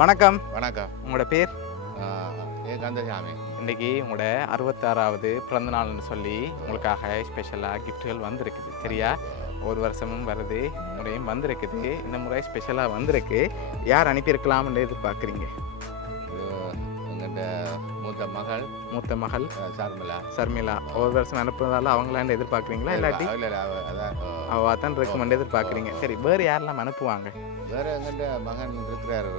வணக்கம். வணக்கம். உங்களோட பேர்? கந்தசாமி. இன்றைக்கி உங்களோட 66வது பிறந்த நாள்னு சொல்லி உங்களுக்காக ஸ்பெஷலாக கிஃப்ட்டுகள் வந்திருக்குது சரியா? ஒரு வருஷமும் வருது, முறையும் வந்திருக்குது. இந்த முறை ஸ்பெஷலாக வந்திருக்கு. யார் அனுப்பியிருக்கலாம்னு எதிர்பார்க்குறீங்க? எங்கிட்ட மூத்த மகள் சர்மிளா ஒரு வருஷம் அனுப்புறதால அவங்களாண்டு எதிர்பார்க்குறீங்களா இல்லாட்டி அவள் தான் ரெக்கமெண்ட் எதிர்பார்க்குறீங்க? சரி, வேறு யாரெல்லாம் அனுப்புவாங்க? வேறு எங்கிட்ட மகன் இருக்கிறார்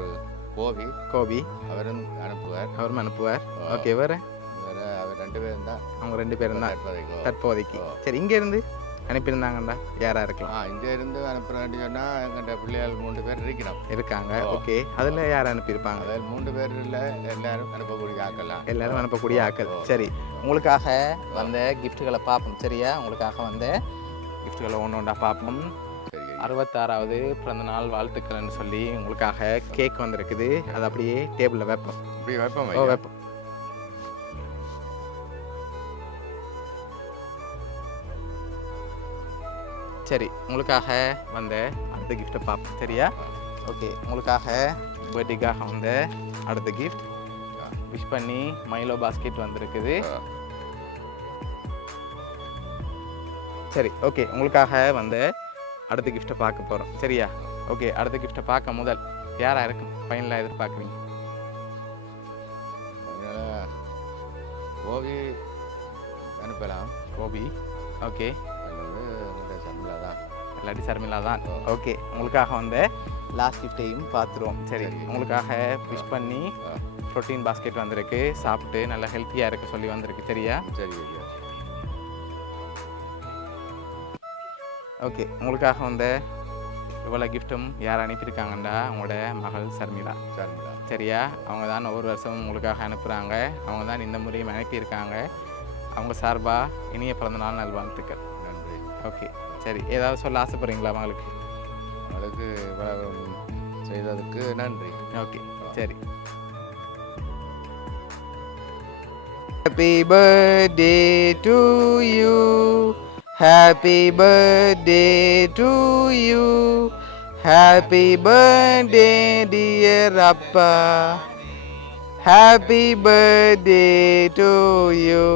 கோபி, அவரும் அனுப்புவார். ஓகே, வேறு அவர் 2 பேரும் தான். அவங்க 2 பேரும் தான் தற்போதைக்கு. சரி, இங்கேருந்து அனுப்பியிருந்தாங்கண்டா யாராக இருக்கலாம்? இங்கே இருந்து அனுப்புகிறேன்னு சொன்னால் எங்கிட்ட பிள்ளைகள் 3 பேர் இருக்காங்க. ஓகே, அதில் யார் அனுப்பியிருப்பாங்க? அதில் 3 பேர் இல்லை, எல்லாரும் அனுப்பக்கூடிய ஆக்கள். சரி, உங்களுக்காக வந்த கிஃப்ட்டுகளை பார்ப்போம் சரியா? உங்களுக்காக வந்த கிஃப்ட்டுகளை ஒன்றா பார்ப்போம். 66வது பிறந்த நாள் வாழ்த்துக்கள்னு சொல்லி உங்களுக்காக கேக் வந்திருக்குது. அது அப்படியே டேபிளில் வைப்போம். சரி, உங்களுக்காக வந்த அடுத்த கிஃப்ட்டை பார்ப்போம் சரியா? ஓகே, உங்களுக்காக பர்த்டேக்காக வந்த அடுத்த கிஃப்ட் விஷ் பண்ணி மைலோ பாஸ்கெட் வந்திருக்குது. சரி, ஓகே, உங்களுக்காக வந்த அடுத்த கிஃப்ட்டை பார்க்க போகிறோம் சரியா? ஓகே, அடுத்த கிஃப்ட்டை பார்க்க முதல் யாராக இருக்கும் ஃபைனலாக எதிர்பார்க்குறீங்க? கோபி அனுப்பலாம். கோபி, ஓகே. இல்லாட்டி சர்மிளா தான். ஓகே, உங்களுக்காக வந்த லாஸ்ட் கிஃப்டையும் பார்த்துருவோம். சரி, உங்களுக்காக விஷ் பண்ணி ப்ரோட்டீன் பாஸ்கெட் வந்திருக்கு. சாப்பிட்டு நல்லா ஹெல்த்தியாக இருக்க சொல்லி வந்திருக்கு சரியா? சரி. ஓகே, உங்களுக்காக வந்த இவ்வளோ கிஃப்ட்டும் யார் அனுப்பியிருக்காங்கண்டா உங்களோட மகள் சர்மிளா சரியா? அவங்க தான் ஒவ்வொரு வருஷமும் உங்களுக்காக அனுப்புகிறாங்க. அவங்க தான் இந்த முறையும் அனுப்பியிருக்காங்க. அவங்க சார்பாக இனிய பிறந்தநாள் நல்வாழ்த்துக்கள். நன்றி. ஓகே, சரி, ஏதாவது சொல்ல ஆசைப்படுறீங்களா மகளுக்கு? செய்ததுக்கு நன்றி. ஓகே, சரி. Happy birthday to you. Happy birthday to you. Happy birthday dear Appa. Happy birthday to you.